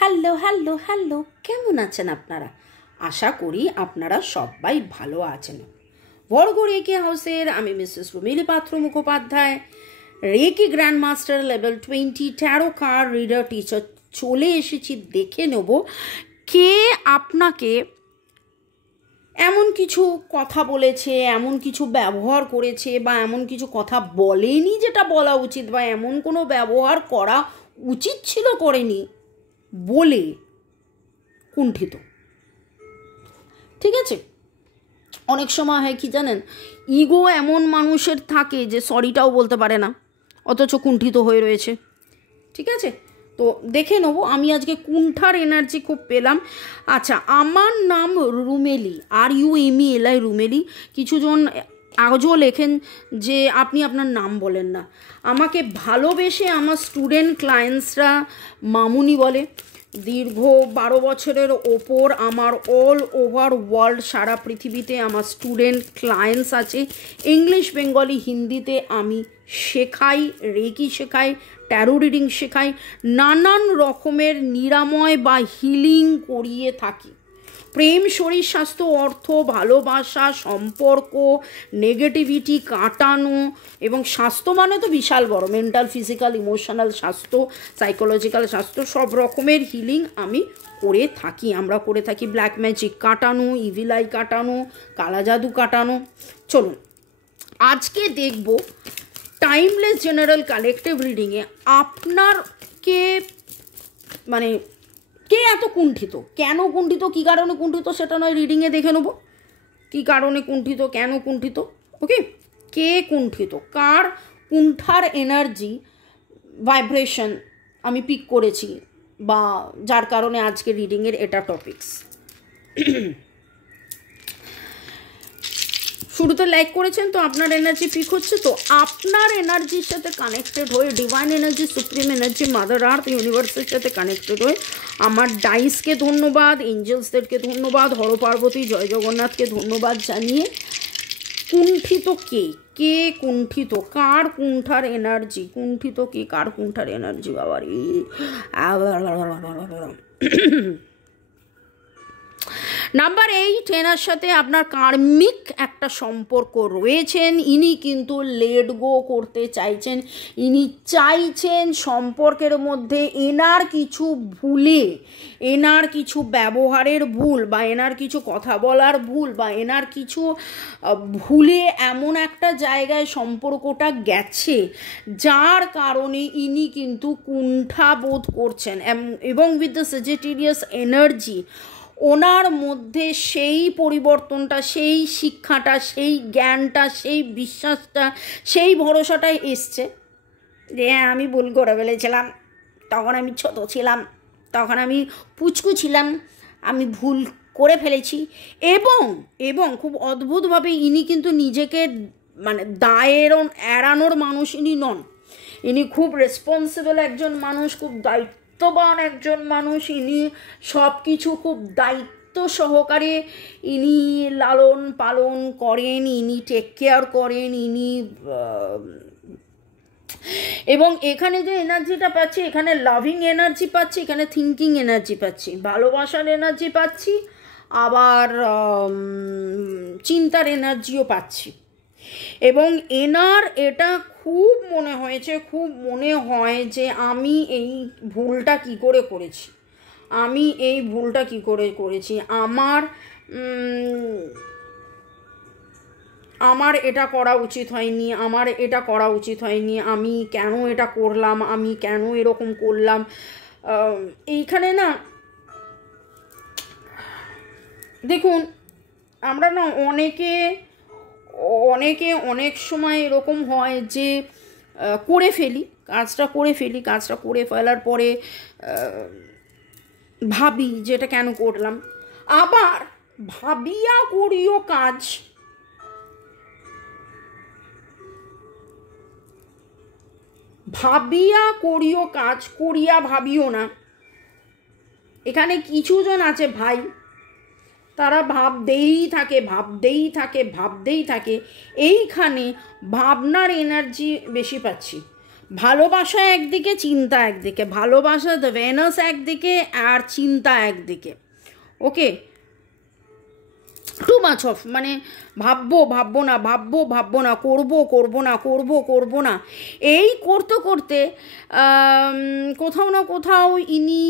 Hello hello hello, কেমন আছেন আপনারা? আশা করি আপনারা সবাই ভালো আছেন। বর্গ রেকি হাউসের আমি Mrs Rumili Patra Mukhopadhyay, reiki grand master level 20 tarot card reader teacher চলে এসেছি। দেখে নেব কে আপনাকে এমন কিছু কথা বলেছে, এমন কিছু ব্যবহার করেছে, বা এমন কিছু কথা বলেনি যেটা বলা উচিত, বা এমন কোনো ব্যবহার করা উচিত ছিল করেনি বলে কুণ্ঠিত। ঠিক আছে, অনেক সময় হয় কি জানেন, ইগো এমন মানুষের থাকে যে সরিটাও বলতে পারে না, অথচ কুণ্ঠিত হয়ে রয়েছে। ঠিক আছে, তো দেখে নেব। আমি আজকে কুণ্ঠার এনার্জি খুব পেলাম। আচ্ছা, আমার নাম রুমেলি, RUMELI, রুমেলি। কিছুজন আজও লেখেন যে আপনি আপনার নাম বলেন না। আমাকে ভালোবেসে আমার স্টুডেন্ট ক্লায়েন্টসরা মামুনি বলে। দীর্ঘ 12 বছরের ওপর আমার অল ওভার ওয়ার্ল্ড, সারা পৃথিবীতে আমার স্টুডেন্ট ক্লায়েন্টস আছে। ইংলিশ, বেঙ্গলি, হিন্দিতে আমি শেখাই, রেকি শেখাই, ট্যারো রিডিং শেখাই, নানান রকমের নিরাময় বা হিলিং করিয়ে থাকি। প্রেম, শরীর স্বাস্থ্য, অর্থ, ভালোবাসা, সম্পর্ক, নেগেটিভিটি কাটানো, এবং স্বাস্থ্য মানে তো বিশাল বড়, মেন্টাল, ফিজিক্যাল, ইমোশনাল স্বাস্থ্য, সাইকোলজিক্যাল স্বাস্থ্য, সব রকমের হিলিং আমি করে থাকি। আমরা করে থাকি ব্ল্যাক ম্যাজিক কাটানো, ইভিল আই কাটানো, কালা জাদু কাটানো। চলুন আজকে দেখব টাইমলেস জেনারেল কালেকটিভ রিডিংয়ে আপনারকে মানে কে এত কুণ্ঠিত, কেন কুণ্ঠিত, কী কারণে কুণ্ঠিত সেটা নয়, রিডিংয়ে দেখে নেব কী কারণে কুণ্ঠিত, কেন কুণ্ঠিত। ওকে, কে কুণ্ঠিত, কার কুণ্ঠার এনার্জি ভাইব্রেশন আমি পিক করেছি, বা যার কারণে আজকে রিডিংয়ের এটা টপিকস। শুরুতে লাইক করেছেন তো আপনার এনার্জি পিক হচ্ছে, তো আপনার এনার্জির সাথে কানেক্টেড হয়ে, divine energy, supreme energy, mother earth, ইউনিভার্সের সাথে কানেক্টেড হয়ে আমার ডাইসকে ধন্যবাদ, এঞ্জেলসদেরকে ধন্যবাদ, হর পার্বতী, জয় জগন্নাথকে ধন্যবাদ জানিয়ে কুণ্ঠিত কে, কে কুণ্ঠিত, কার কুণ্ঠার এনার্জি, কুণ্ঠিত কে, কার কুণ্ঠার এনার্জি বাবারি। নাম্বার 8, এনার সাথে আপনার কার্মিক একটা সম্পর্ক রয়েছেন। ইনি কিন্তু লেট গো করতে চাইছেন, ইনি চাইছেন সম্পর্কের মধ্যে এনার কিছু ভুলে, এনার কিছু ব্যবহারের ভুল, বা এনার কিছু কথা বলার ভুল, বা এনার কিছু ভুলে এমন একটা জায়গায় সম্পর্কটা গেছে যার কারণে ইনি কিন্তু কুণ্ঠাবোধ করছেন। এবং উইথ দ্য সেজিটেরিয়াস এনার্জি ওনার মধ্যে সেই পরিবর্তনটা, সেই শিক্ষাটা, সেই জ্ঞানটা, সেই বিশ্বাসটা, সেই ভরসাটাই এসছে যে আমি ভুল করে ফেলেছিলাম, তখন আমি ছোট ছিলাম, তখন আমি পুচকু ছিলাম, আমি ভুল করে ফেলেছি। এবং খুব অদ্ভুতভাবে ইনি কিন্তু নিজেকে দায়ের এড়ানোর মানুষ ইনি নন। ইনি খুব রেসপন্সিবল একজন মানুষ, খুব দায়িত্ববান একজন মানুষ। ইনি সব কিছু খুব দায়িত্ব সহকারে ইনি লালন পালন করেন, ইনি টেক কেয়ার করেন, ইনি এবং এখানে যে এনার্জিটা পাচ্ছি, এখানে লাভিং এনার্জি পাচ্ছি, এখানে থিঙ্কিং এনার্জি পাচ্ছি, ভালোবাসার এনার্জি পাচ্ছি, আবার চিন্তার এনার্জিও পাচ্ছি। এবং এনার এটা খুব মনে হয়েছে, খুব মনে হয় যে আমি এই ভুলটা কি করে করেছি, আমি এই ভুলটা কি করে করেছি, আমার এটা করা উচিত হয়নি, আমার এটা করা উচিত হয়নি, আমি কেন এটা করলাম, আমি কেন এরকম করলাম। এইখানে না দেখুন, আমরা না অনেকে অনেক সময় এরকম হয় যে কাজটা করে ফেলার পরে ভাবি যে এটা কেন করলাম। আবার ভাবিয়া করিও কাজ, করিয়া ভাবিও না। এখানে কিছুজন আছে ভাই, তারা ভাবতেই থাকে। এইখানে ভাবনার এনার্জি বেশি পাচ্ছি, ভালোবাসা একদিকে, চিন্তা একদিকে, ভালোবাসা দ্য ভেনাস একদিকে আর চিন্তা একদিকে। ওকে, টু মাচ অফ, মানে ভাববো না, করবো না, এই করতে করতে কোথাও না কোথাও ইনি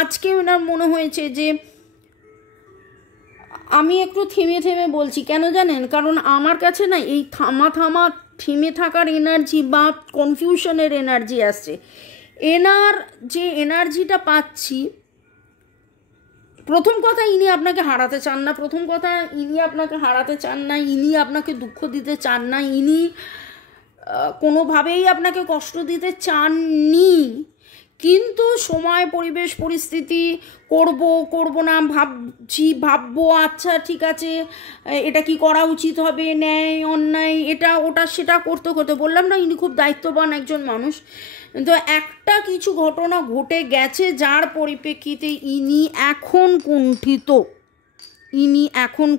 আজকে ওনার মনে হয়েছে যে আমি একটু থেমে বলছি, কেন জানেন? কারণ আমার কাছে না এই থেমে থাকার এনার্জি বা কনফিউশনের এনার্জি আসছে। এনার যে এনার্জিটা পাচ্ছি, প্রথম কথা ইনি আপনাকে হারাতে চান না, ইনি আপনাকে দুঃখ দিতে চান না, ইনি কোনোভাবেই আপনাকে কষ্ট দিতে চাননি। কিন্তু সময়, পরিবেশ, পরিস্থিতি, করব না, ভাববো, আচ্ছা ঠিক আছে এটা কি করা উচিত হবে, ন্যায় অন্যায়, এটা ওটা সেটা করতে করতে, বললাম না ইনি খুব দায়িত্ববান একজন মানুষ। তো একটা কিছু ঘটনা ঘটে গেছে যার পরিপ্রেক্ষিতে ইনি এখন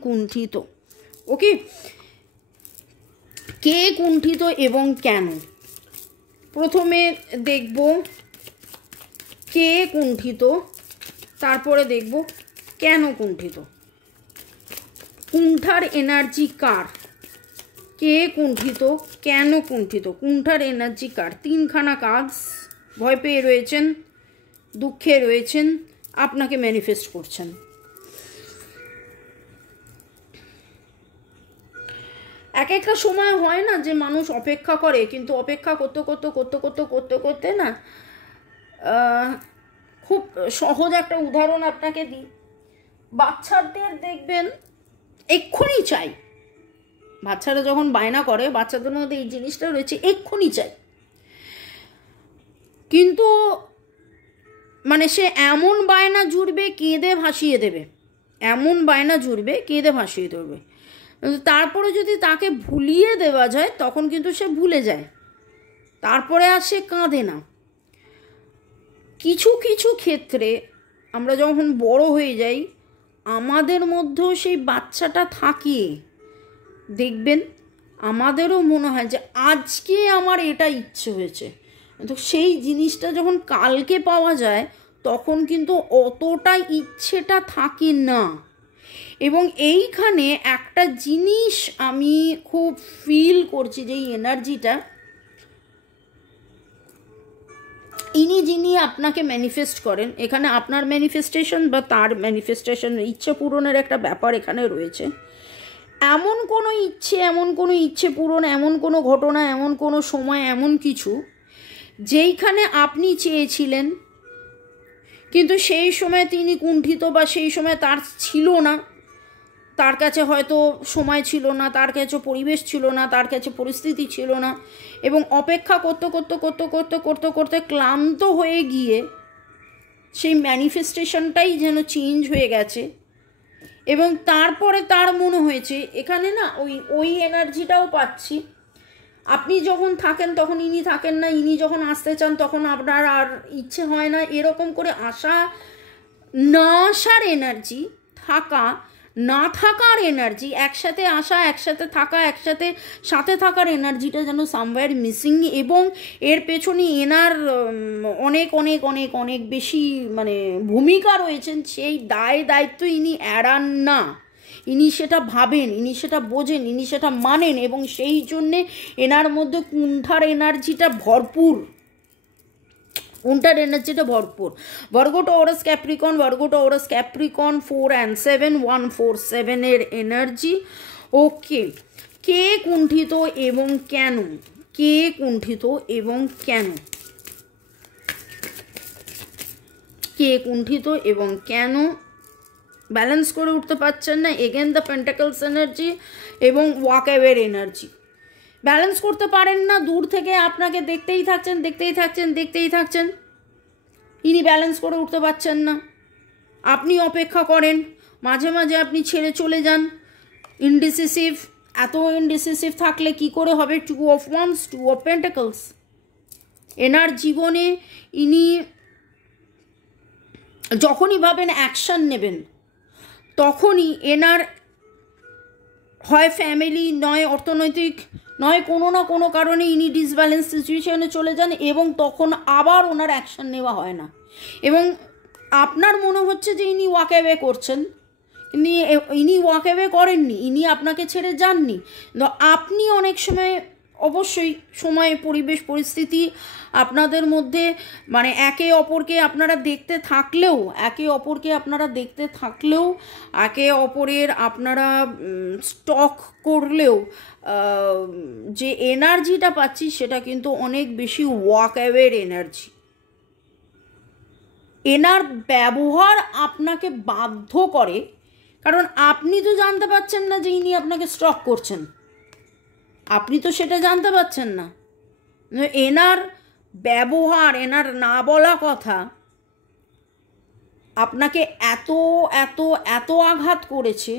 কুণ্ঠিত। ওকে, কে কুণ্ঠিত এবং কেন? প্রথমে দেখব কে কুণ্ঠিত, তারপরে দেখব কেন কুণ্ঠিত। কুণ্ঠার এনার্জি কার? কে কুণ্ঠিত, কেন কুণ্ঠিত, কুণ্ঠার এনার্জি কার? তিনখানা কাজ, ভয় পেয়ে রয়েছেন, দুঃখে রয়েছেন, আপনাকে ম্যানিফেস্ট করছেন। এক একটা সময় হয় না যে মানুষ অপেক্ষা করে, কিন্তু অপেক্ষা করতে না, খুব সহজ একটা উদাহরণ আপনাকে দিই। বাচ্চাদের দেখবেন এক্ষুনি চাই, বাচ্চারা যখন বায়না করে, বাচ্চাদের মধ্যে এই জিনিসটা রয়েছে, এক্ষুনি চাই। কিন্তু মানে সে এমন বায়না জুড়বে কেঁদে ভাসিয়ে দেবে, তারপরে যদি তাকে ভুলিয়ে দেওয়া যায় তখন কিন্তু সে ভুলে যায়, তারপরে আর সে কাঁদে না। কিছু কিছু ক্ষেত্রে আমরা যখন বড় হয়ে যাই, আমাদের মধ্যেও সেই বাচ্চাটা থাকে, দেখবেন আমাদেরও মনে হয় যে আজকে আমার এটা ইচ্ছে হয়েছে, তো সেই জিনিসটা যখন কালকে পাওয়া যায় তখন কিন্তু অতটা ইচ্ছেটা থাকে না। এবং এইখানে একটা জিনিস আমি খুব ফিল করছি, যে এই এনার্জিটা যিনি আপনাকে ম্যানিফেস্ট করেন, এখানে আপনার ম্যানিফেস্টেশন বা তার ম্যানিফেস্টেশন, ইচ্ছে পূরণের একটা ব্যাপার এখানে রয়েছে। এমন কোনো ইচ্ছে পূরণ, এমন কোনো ঘটনা, এমন কোনো সময়, এমন কিছু যেইখানে আপনি চেয়েছিলেন কিন্তু সেই সময় তিনি কুণ্ঠিত, বা সেই সময় তার ছিল না, তার কাছে হয়তো সময় ছিল না, তার কাছে পরিবেশ ছিল না, তার কাছে পরিস্থিতি ছিল না, এবং অপেক্ষা করতে ক্লান্ত হয়ে গিয়ে সেই ম্যানিফেস্টেশনটাই যেন চেঞ্জ হয়ে গেছে। এবং তারপরে তার মনে হয়েছে, এখানে না ওই এনার্জিটাও পাচ্ছি, আপনি যখন থাকেন তখন ইনি থাকেন না, ইনি যখন আসতে চান তখন আপনার আর ইচ্ছে হয় না, এরকম করে আসা না আসার এনার্জি, থাকা না থাকার এনার্জি, একসাথে আসা, একসাথে থাকা, সাথে থাকার এনার্জিটা যেন সামওয়্যার মিসিং। এবং এর পেছনে এনার অনেক অনেক অনেক অনেক বেশি মানে ভূমিকা রয়েছেন, সেই দায়িত্ব ইনি এড়ান না, ইনি সেটা ভাবেন, ইনি সেটা বোঝেন, ইনি সেটা মানেন, এবং সেই জন্যে এনার মধ্যে কুণ্ঠার এনার্জিটা ভরপুর। ভার্গো টরাস ক্যাপ্রিকন 4 and 7 147 এর এনার্জি। ওকে, কে কুণ্ঠিত এবং কেন? ব্যালেন্স করে উঠতে পারছেন না। এগেন দ্য পেন্টাকলস এনার্জি এবং ওয়াক অ্যাওয়ের এনার্জি, ব্যালেন্স করতে পারেন না, দূর থেকে আপনাকে দেখতেই থাকছেন, ইনি ব্যালেন্স করে উঠতে পারছেন না। আপনি অপেক্ষা করেন, মাঝে মাঝে আপনি ছেড়ে চলে যান, এত ইনডিসিসিভ থাকলে কি করে হবে? 2 of Wands, 2 of Pentacles। এনার জীবনে ইনি যখনই ভাবেন অ্যাকশন নেবেন, তখনই এনার হয় ফ্যামিলি, নয় অর্থনৈতিক নয় কোনো না কোনো কারণে ইনি ডিসব্যালেন্স সিচুয়েশনে চলে যান এবং তখন আবার ওনার অ্যাকশন নেওয়া হয় না, এবং আপনার মনে হচ্ছে যে ইনি ওয়াক অ্যাওয়ে করছেন। ইনি ওয়াক অ্যাওয়ে করেননি, ইনি আপনাকে ছেড়ে যাননি। তো আপনি অনেক সময় অবশ্যই সময়, পরিবেশ, পরিস্থিতি আপনাদের মধ্যে মানে একে অপরকে আপনারা দেখতে থাকলেও একে অপরের আপনারা স্টক করলেও যে এনার্জিটা পাচ্ছি সেটা কিন্তু অনেক বেশি ওয়াক অ্যাওয়ের এনার্জি। এনার ব্যবহার আপনাকে বাধ্য করে, কারণ আপনি তো জানতে পারছেন না যে ইনি আপনাকে স্টক করছেন, আপনি তো সেটা জানতে পারছেন না। এনার ব্যবহার, এনার না বলা কথা আপনাকে এত এত এত আঘাত করেছে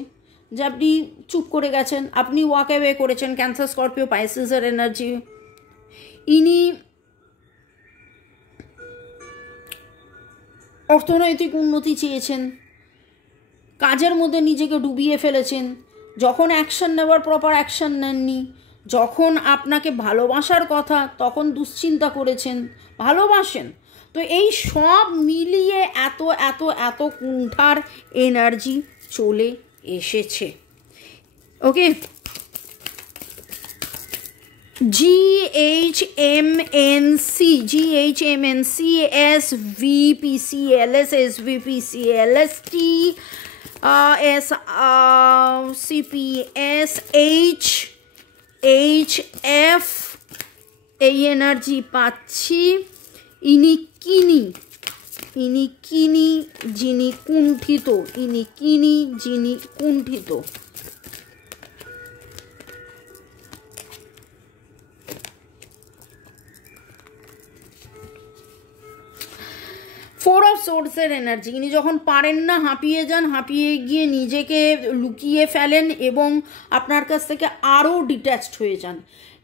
যে আপনি চুপ করে গেছেন, আপনি ওয়াক অ্যাওয়ে করেছেন। ক্যান্সার, স্করপিও, পাইসেসের এনার্জি। ইনি অর্থনৈতিক উন্নতি চেয়েছেন, কাজের মধ্যে নিজেকে ডুবিয়ে ফেলেছেন, যখন অ্যাকশন নেওয়ার প্রপার অ্যাকশন নেননি, যখন আপনাকে ভালোবাসার কথা তখন দুশ্চিন্তা করেছেন, ভালোবাসেন। তো এই সব মিলিয়ে এত এত এত কুণ্ঠার এনার্জি চলে এসেছে। ওকে, GHMNC, SVPC, LS, SVPC, LST, CPS, HF এই এনার্জি পাচ্ছি। ইনি কিনি যিনি কুণ্ঠিত, যিনি কুণ্ঠিত। ফোর অফ সোর্সের এনার্জি। ইনি যখন পারেন না হাঁপিয়ে যান, হাঁপিয়ে গিয়ে নিজেকে লুকিয়ে ফেলেন এবং আপনার কাছ থেকে আরও ডিট্যাচড হয়ে যান।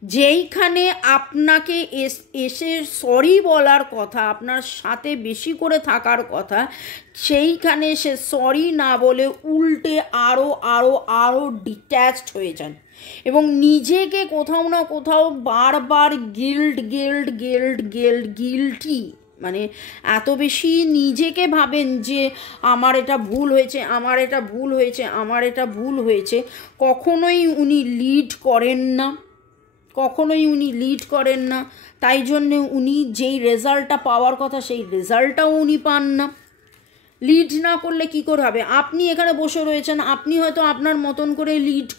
যেইখানে আপনাকে এসে সরি বলার কথা, আপনার সাথে বেশি করে থাকার কথা, সেইখানে সে সরি না বলে উল্টে আরও আরও আরও ডিট্যাচড হয়ে যান এবং নিজেকে কোথাও না কোথাও বারবার গিল্টি, মানে এত বেশি নিজেকে ভাবেন যে আমার এটা ভুল হয়েছে। কখনোই উনি লিড করেন না, তাই জন্যে উনি যেই রেজাল্টটা পাওয়ার কথা সেই রেজাল্টটাও উনি পান না। লিড না করলে কি করে হবে? আপনি এখানে বসে রয়েছেন, আপনি হয়তো আপনার মতন করে লিড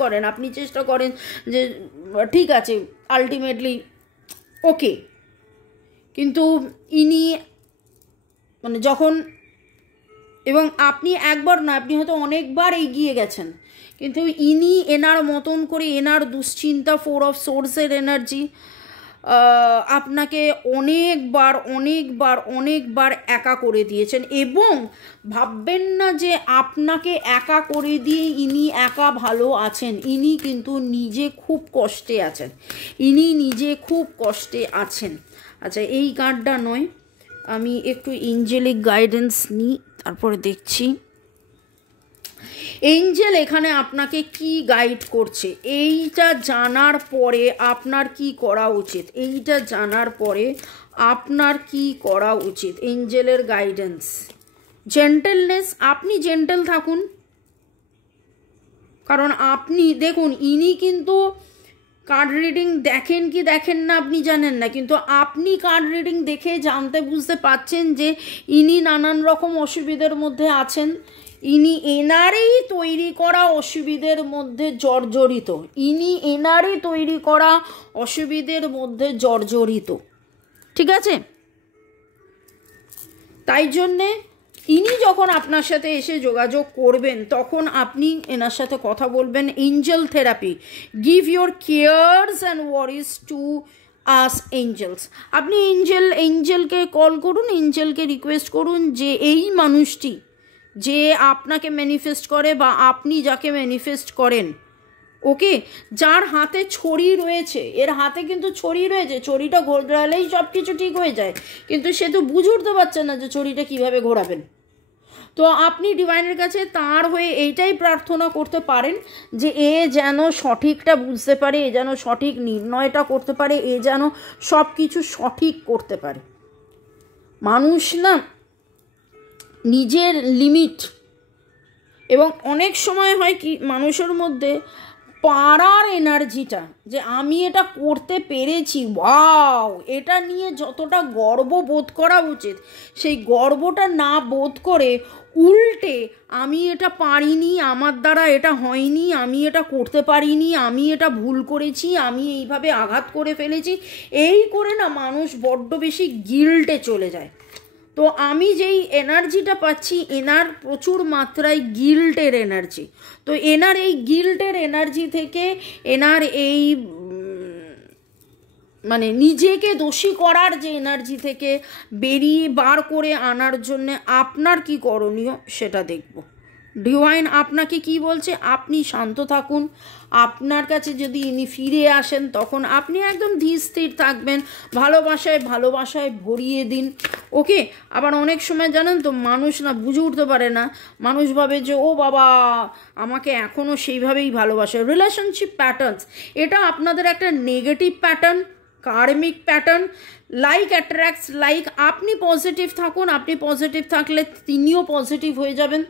করেন, আপনি চেষ্টা করেন যে ঠিক আছে আলটিমেটলি ওকে, কিন্তু ইনি মানে যখন, এবং আপনি একবার না, আপনি হয়তো অনেকবার এগিয়ে গেছেন, কিন্তু ইনি এনার মতন করে এনার দুশ্চিন্তা, ফোর অফ সোর্সের এনার্জি আপনাকে অনেকবার একা করে দিয়েছেন। এবং ভাববেন না যে আপনাকে একা করে দিয়ে ইনি একা ভালো আছেন, ইনি কিন্তু নিজে খুব কষ্টে আছেন। আচ্ছা, এই কার্ডটা নয়, আমি একটু এঞ্জেলিক গাইডেন্স নিই, তারপরে দেখছি এঞ্জেল এখানে আপনাকে কি গাইড করছে। এইটা জানার পরে আপনার কি করা উচিত, এঞ্জেলের গাইডেন্স। জেন্টেলনেস, আপনি জেন্টেল থাকুন, কারণ আপনি দেখুন ইনি কিন্তু কার্ড রিডিং দেখেন কি দেখেন না আপনি জানেন না, কিন্তু আপনি কার্ড রিডিং দেখে জানতে বুঝতে পারছেন যে ইনি নানান রকম অসুবিধার মধ্যে আছেন, ইনি এনারই তৈরি করা অসুবিধের মধ্যে জর্জরিত, ঠিক আছে? তাই জন্যে ইনি যখন আপনার সাথে এসে যোগাযোগ করবেন তখন আপনি এনার সাথে কথা বলবেন। Angel therapy, give your cares and worries to us angels. আপনি এঞ্জেলকে কল করুন, এঞ্জেলকে রিকোয়েস্ট করুন যে এই মানুষটি যে আপনাকে ম্যানিফেস্ট করে বা আপনি যাকে ম্যানিফেস্ট করেন, ওকে, যার হাতে ছড়ি রয়েছে, এর হাতে কিন্তু ছড়ি রয়েছে, ছড়িটা ঘোরালেই সব কিছু ঠিক হয়ে যায়, কিন্তু সে তো বুঝে উঠতে পারছে না যে ছড়িটা কীভাবে ঘোরাবেন। তো আপনি ডিভাইনের কাছে তার হয়ে এইটাই প্রার্থনা করতে পারেন যে এ যেন সঠিকটা বুঝতে পারে, এ যেন সঠিক নির্ণয়টা করতে পারে, এ যেন সব কিছু সঠিক করতে পারে। মানুষ না নিজের লিমিট, এবং অনেক সময় হয় কি মানুষের মধ্যে পারার এনার্জিটা, যে আমি এটা করতে পেরেছি, ওয়াও, এটা নিয়ে যতটা গর্ব বোধ করা উচিত সেই গর্বটা না বোধ করে উল্টে আমি এটা পারিনি, আমার দ্বারা এটা হয়নি, আমি এটা করতে পারিনি, আমি এটা ভুল করেছি, আমি এইভাবে আঘাত করে ফেলেছি, এই করে না মানুষ বড্ড বেশি গিল্টে চলে যায়। তো আমি যেই এনার্জিটা পাচ্ছি, এনার প্রচুর মাত্রায় গিল্টের এনার্জি। তো এনার এই গিল্টের এনার্জি থেকে, এনার এই মানে নিজেকে দোষী করার যে এনার্জি থেকে বেরিয়ে বার করে আনার জন্য আপনার কি করণীয় সেটা দেখব। ডিভাইন আপনাকে কি বলছে, আপনি শান্ত থাকুন। আপনার কাছে যদি ইনি ফিরে আসেন তখন আপনি একদম ধীর স্থির থাকবেন, ভালোবাসায় ভরিয়ে দিন। ওকে। আবার অনেক সময় জানেন তো মানুষ না বুঝে উঠতে পারে না, মানুষ ভাবে যে ও বাবা আমাকে এখনও সেইভাবেই ভালোবাসে। রিলেশনশিপ প্যাটার্নস, এটা আপনাদের একটা নেগেটিভ প্যাটার্ন, কার্মিক প্যাটার্ন। Like attracts like. আপনি পজিটিভ থাকুন, আপনি পজিটিভ থাকলে তিনিও পজিটিভ হয়ে যাবেন।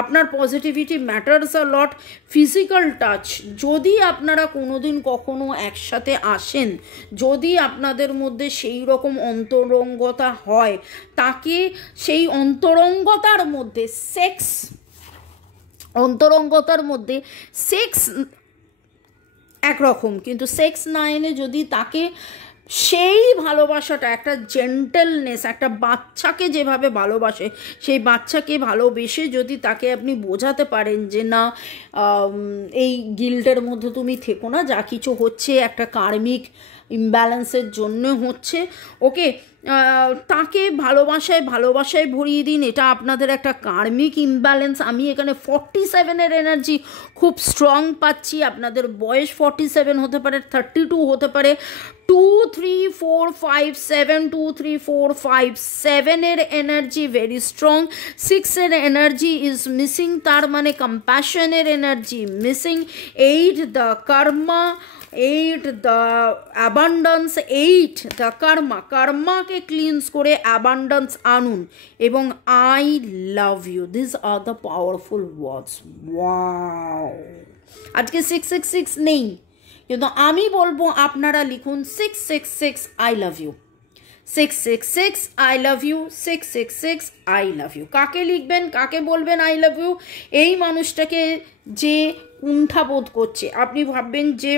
আপনার পজিটিভিটি ম্যাটার্স আ লট। ফিজিক্যাল টাচ, যদি আপনারা কোনোদিন কখনো একসাথে আসেন, যদি আপনাদের মধ্যে সেই রকম অন্তরঙ্গতা হয়, তাকে সেই অন্তরঙ্গতার মধ্যে সেক্স একরকম, কিন্তু সেক্স না এনে যদি তাকে সেই ভালোবাসাটা, একটা জেন্টেলনেস, একটা বাচ্চাকে যেভাবে ভালোবাসে সেই বাচ্চাকে ভালোবেসে যদি তাকে আপনি বোঝাতে পারেন যে না এই গিল্টের মধ্যে তুমি থেকো না, যা কিছু হচ্ছে একটা কার্মিক ইমব্যালেন্সের জন্য হচ্ছে। ওকে। তাকে ভালোবাসায় ভরিয়ে দিন। এটা আপনাদের একটা কার্মিক ইমব্যালেন্স। আমি এখানে 47-এর এনার্জি খুব স্ট্রং পাচ্ছি। আপনাদের বয়স 47 হতে পারে, 32 হতে পারে, 2 3 4 5 7, 2 3 4 5 7-এর এনার্জি ভেরি স্ট্রং। 6-এর এনার্জি ইজ মিসিং, তার মানে কম্প্যাশনের energy missing. 8 the karma, 8 the abundance, 8 the কর্মাকে ক্লিনস করে অ্যাবান্ডান্স আনুন। এবং I love you, this are the powerful words. Wow, আজকে 666 নেই, কিন্তু আমি বলবো আপনারা লিখুন 666 I love you, 666 I love you, 666 I love you. কাকে লিখবেন, কাকে বলবেন আই লাভ ইউ? এই মানুষটাকে যে কুণ্ঠাবোধ করছে, আপনি ভাববেন যে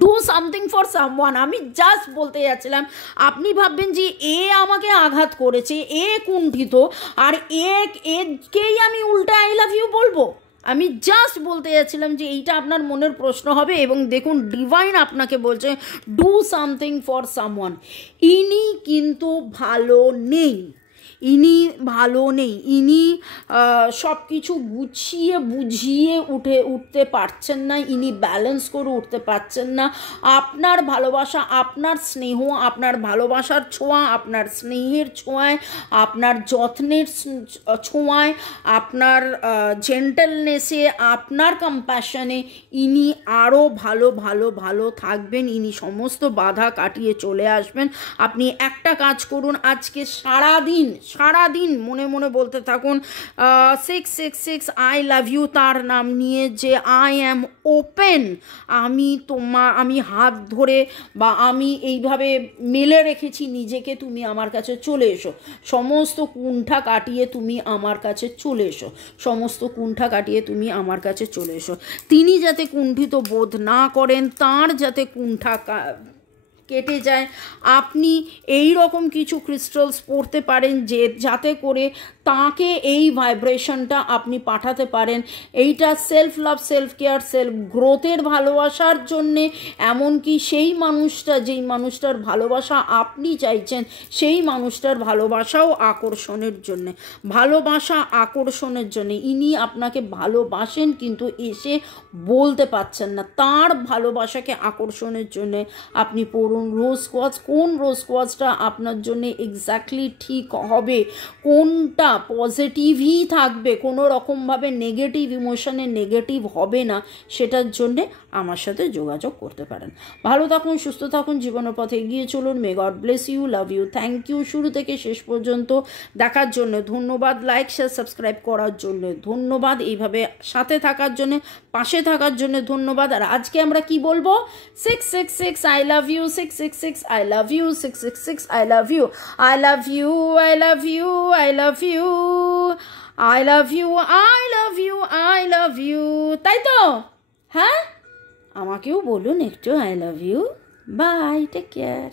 ডু সামথিং ফর সামওয়ান, আমি জাস্ট বলতে যাচ্ছিলাম, আপনি ভাববেন যে এ আমাকে আঘাত করেছে, এ কুণ্ঠিত, আর একেই আমি উল্টে আই লাভ ইউ বলবো। আমি জাস্ট বলতে যাচ্ছিলাম যে এইটা আপনার মনের প্রশ্ন হবে। এবং দেখুন ডিভাইন আপনাকে বলছে ডু সামথিং ফর সামওয়ান। ইনি কিন্তু ভালো নেই, ইনি সব কিছু গুছিয়ে বুঝিয়ে উঠতে পারছেন না, ইনি ব্যালেন্স করে উঠতে পারছেন না। আপনার ভালোবাসা, আপনার স্নেহ, আপনার ভালোবাসার ছোঁয়া, আপনার স্নেহের ছোঁয়ায়, আপনার যত্নের ছোঁয়ায়, আপনার জেন্টেলনেসে, আপনার কম্প্যাশনে ইনি আরও ভালো থাকবেন। ইনি সমস্ত বাধা কাটিয়ে চলে আসবেন। আপনি একটা কাজ করুন, আজকে সারাদিন মনে মনে বলতে থাকুন 666 আই লাভ ইউ, তার নাম নিয়ে যে আই অ্যাম ওপেন, আমি হাত ধরে বা আমি এইভাবে মেলে রেখেছি নিজেকে, তুমি আমার কাছে চলে এসো, সমস্ত কুণ্ঠা কাটিয়ে তুমি আমার কাছে চলে এসো, সমস্ত কুণ্ঠা কাটিয়ে তুমি আমার কাছে চলে এসো। তিনি যাতে কুণ্ঠিত বোধ না করেন, তার যাতে কুণ্ঠা কেটে যায়। আপনি এই রকম কিছু ক্রিস্টালস পড়তে পারেন যে যাতে করে তাকে এই ভাইব্রেশনটা আপনি পাঠাতে পারেন। এইটা self love, self care, self গ্রোথের ভালোবাসার জন্যে, এমনকি সেই মানুষটা যেই মানুষটার ভালোবাসা আপনি চাইছেন সেই মানুষটার ভালোবাসাও আকর্ষণের জন্যে, ইনি আপনাকে ভালোবাসেন কিন্তু এসে বলতে পারছেন না। তার ভালোবাসাকে আকর্ষণের জন্যে আপনি পড়ুন করুন রোজ স্কোয়াচ, কোন রোজ স্কোয়াচটা আপনার জন্য এক্স্যাক্টলি ঠিক হবে, কোনটা পজিটিভই থাকবে, কোনো রকমভাবে নেগেটিভ ইমোশনে নেগেটিভ হবে না, সেটার জন্যে আমার সাথে যোগাযোগ করতে পারেন। ভালো থাকুন, সুস্থ থাকুন, জীবনের পথে এগিয়ে চলুন। May God bless you, love you, thank you শুরু থেকে শেষ পর্যন্ত দেখার জন্য ধন্যবাদ, লাইক শেয়ার সাবস্ক্রাইব করার জন্য ধন্যবাদ, এইভাবে সাথে থাকার জন্য, পাশে থাকার জন্য ধন্যবাদ। আর আজকে আমরা কি বলবো? 666 I love you, 666 I love you, 666 I love you, I love you, I love you, I love you, I love you, I love you, I love you, তাই তো? হ্যাঁ, আমাকেও বলুন একটু I love you. Bye, take care.